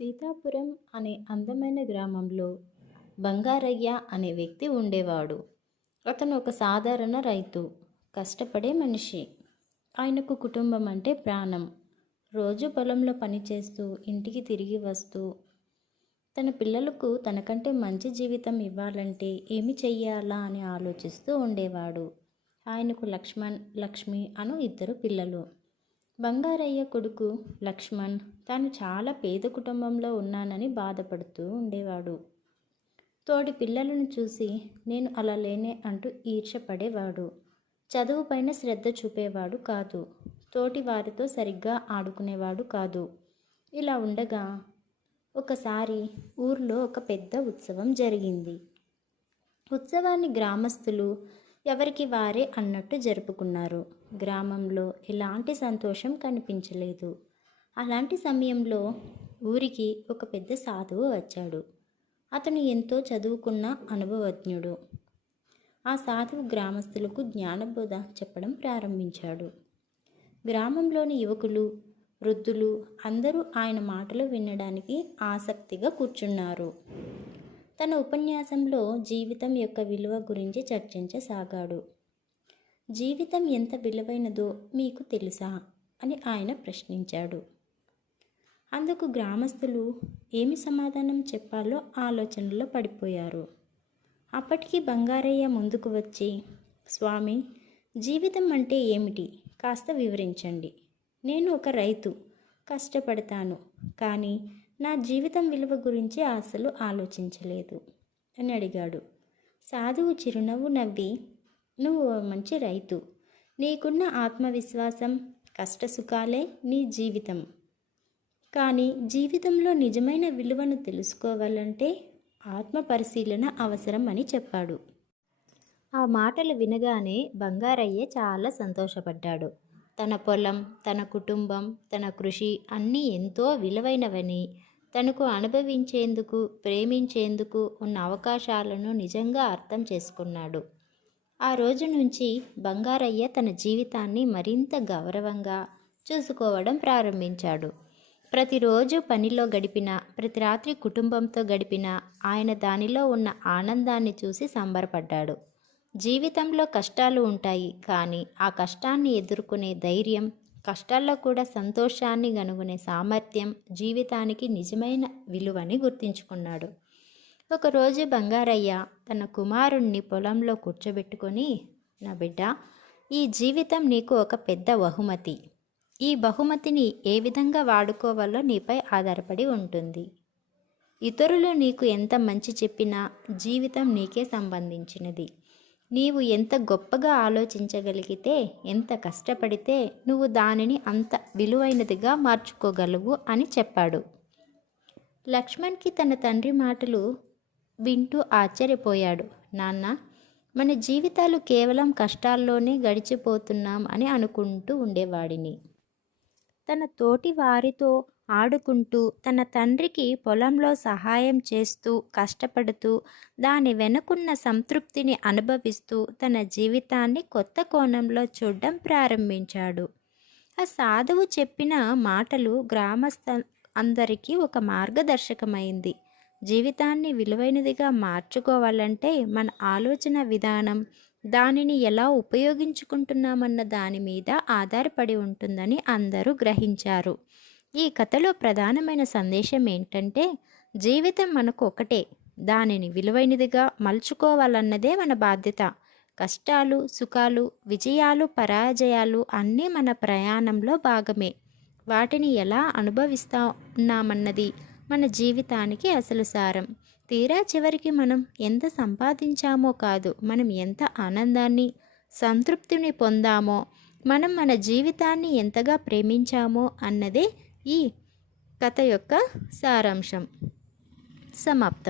సీతాపురం అనే అందమైన గ్రామంలో బంగారయ్య అనే వ్యక్తి ఉండేవాడు. అతను ఒక సాధారణ రైతు, కష్టపడే మనిషి. ఆయనకు కుటుంబం అంటే ప్రాణం. రోజు పొలంలో పనిచేస్తూ ఇంటికి తిరిగి వస్తూ తన పిల్లలకు తనకంటే మంచి జీవితం ఇవ్వాలంటే ఏమి చెయ్యాలా అని ఆలోచిస్తూ ఉండేవాడు. ఆయనకు లక్ష్మణ్, లక్ష్మి అను ఇద్దరు పిల్లలు. బంగారయ్య కొడుకు లక్ష్మణ్ తాను చాలా పేద కుటుంబంలో ఉన్నానని బాధపడుతూ ఉండేవాడు. తోటి పిల్లలను చూసి నేను అలా లేనే అంటూ ఈర్ష్యపడేవాడు. చదువు పైన శ్రద్ధ చూపేవాడు కాదు. తోటి వారితో సరిగ్గా ఆడుకునేవాడు కాదు. ఇలా ఉండగా ఒకసారి ఊర్లో ఒక పెద్ద ఉత్సవం జరిగింది. ఉత్సవాన్ని గ్రామస్తులు ఎవరికి వారే అన్నట్టు జరుపుకున్నారు. గ్రామంలో ఎలాంటి సంతోషం కనిపించలేదు. అలాంటి సమయంలో ఊరికి ఒక పెద్ద సాధువు వచ్చాడు. అతను ఎంతో చదువుకున్న అనుభవజ్ఞుడు. ఆ సాధువు గ్రామస్తులకు జ్ఞానబోధ చెప్పడం ప్రారంభించాడు. గ్రామంలోని యువకులు, వృద్ధులు అందరూ ఆయన మాటలు వినడానికి ఆసక్తిగా కూర్చున్నారు. తన ఉపన్యాసంలో జీవితం యొక్క విలువ గురించి చర్చించసాగాడు. జీవితం ఎంత విలువైనదో మీకు తెలుసా అని ఆయన ప్రశ్నించాడు. అందుకు గ్రామస్తులు ఏమి సమాధానం చెప్పాలో ఆలోచనలో పడిపోయారు. అప్పటికి బంగారయ్య ముందుకు వచ్చి, స్వామి, జీవితం అంటే ఏమిటి కాస్త వివరించండి. నేను ఒక రైతు, కష్టపడతాను, కానీ నా జీవితం విలువ గురించి అసలు ఆలోచించలేదు అని అడిగాడు. సాధువు చిరునవ్వు నవ్వి, నువ్వు మంచి రైతు, నీకున్న ఆత్మవిశ్వాసం, కష్టసుఖాలే నీ జీవితం. కానీ జీవితంలో నిజమైన విలువను తెలుసుకోవాలంటే ఆత్మ పరిశీలన అవసరం అని చెప్పాడు. ఆ మాటలు వినగానే బంగారయ్య చాలా సంతోషపడ్డాడు. తన పొలం, తన కుటుంబం, తన కృషి అన్నీ ఎంతో విలువైనవని, తనకు అనుభవించేందుకు, ప్రేమించేందుకు ఉన్న అవకాశాలను నిజంగా అర్థం చేసుకున్నాడు. ఆ రోజు నుంచి బంగారయ్య తన జీవితాన్ని మరింత గౌరవంగా చూసుకోవడం ప్రారంభించాడు. ప్రతిరోజు పనిలో గడిపిన, ప్రతి రాత్రి కుటుంబంతో గడిపిన ఆయన దానిలో ఉన్న ఆనందాన్ని చూసి సంబరపడ్డాడు. జీవితంలో కష్టాలు ఉంటాయి, కానీ ఆ కష్టాన్ని ఎదుర్కొనే ధైర్యం, కష్టాల్లో కూడా సంతోషాన్ని కనుగొనే సామర్థ్యం జీవితానికి నిజమైన విలువని గుర్తించుకున్నాడు. ఒకరోజు బంగారయ్య తన కుమారుణ్ణి పొలంలో కూర్చోబెట్టుకొని, నా బిడ్డ, ఈ జీవితం నీకు ఒక పెద్ద బహుమతి. ఈ బహుమతిని ఏ విధంగా వాడుకోవాలో నీపై ఆధారపడి ఉంటుంది. ఇతరులు నీకు ఎంత మంచి చెప్పినా జీవితం నీకే సంబంధించినది. నీవు ఎంత గొప్పగా ఆలోచించగలిగితే, ఎంత కష్టపడితే నువ్వు దానిని అంత విలువైనదిగా మార్చుకోగలవు అని చెప్పాడు. లక్ష్మణ్కి తన తండ్రి మాటలు వింటూ ఆశ్చర్యపోయాడు. నాన్న, మన జీవితాలు కేవలం కష్టాల్లోనే గడిచిపోతున్నాం అని అనుకుంటూ ఉండేవాడిని. తన తోటి వారితో ఆడుకుంటూ, తన తండ్రికి పొలంలో సహాయం చేస్తూ, కష్టపడుతూ, దాని వెనుకున్న సంతృప్తిని అనుభవిస్తూ తన జీవితాన్ని కొత్త కోణంలో చూడడం ప్రారంభించాడు. ఆ సాధువు చెప్పిన మాటలు గ్రామస్థ అందరికీ ఒక మార్గదర్శకమైంది. జీవితాన్ని విలువైనదిగా మార్చుకోవాలంటే మన ఆలోచన విధానం, దానిని ఎలా ఉపయోగించుకుంటున్నామన్న దాని మీద ఆధారపడి ఉంటుందని అందరూ గ్రహించారు. ఈ కథలో ప్రధానమైన సందేశం ఏంటంటే, జీవితం మనకు ఒకటే, దానిని విలువైనదిగా మలుచుకోవాలన్నదే మన బాధ్యత. కష్టాలు, సుఖాలు, విజయాలు, పరాజయాలు అన్నీ మన ప్రయాణంలో భాగమే. వాటిని ఎలా అనుభవిస్తున్నామన్నది మన జీవితానికి అసలు సారం. తీరా చివరికి మనం ఎంత సంపాదించామో కాదు, మనం ఎంత ఆనందాన్ని, సంతృప్తిని పొందామో, మనం మన జీవితాన్ని ఎంతగా ప్రేమించామో అన్నదే ఈ కథ యొక్క సారాంశం. సమాప్తం.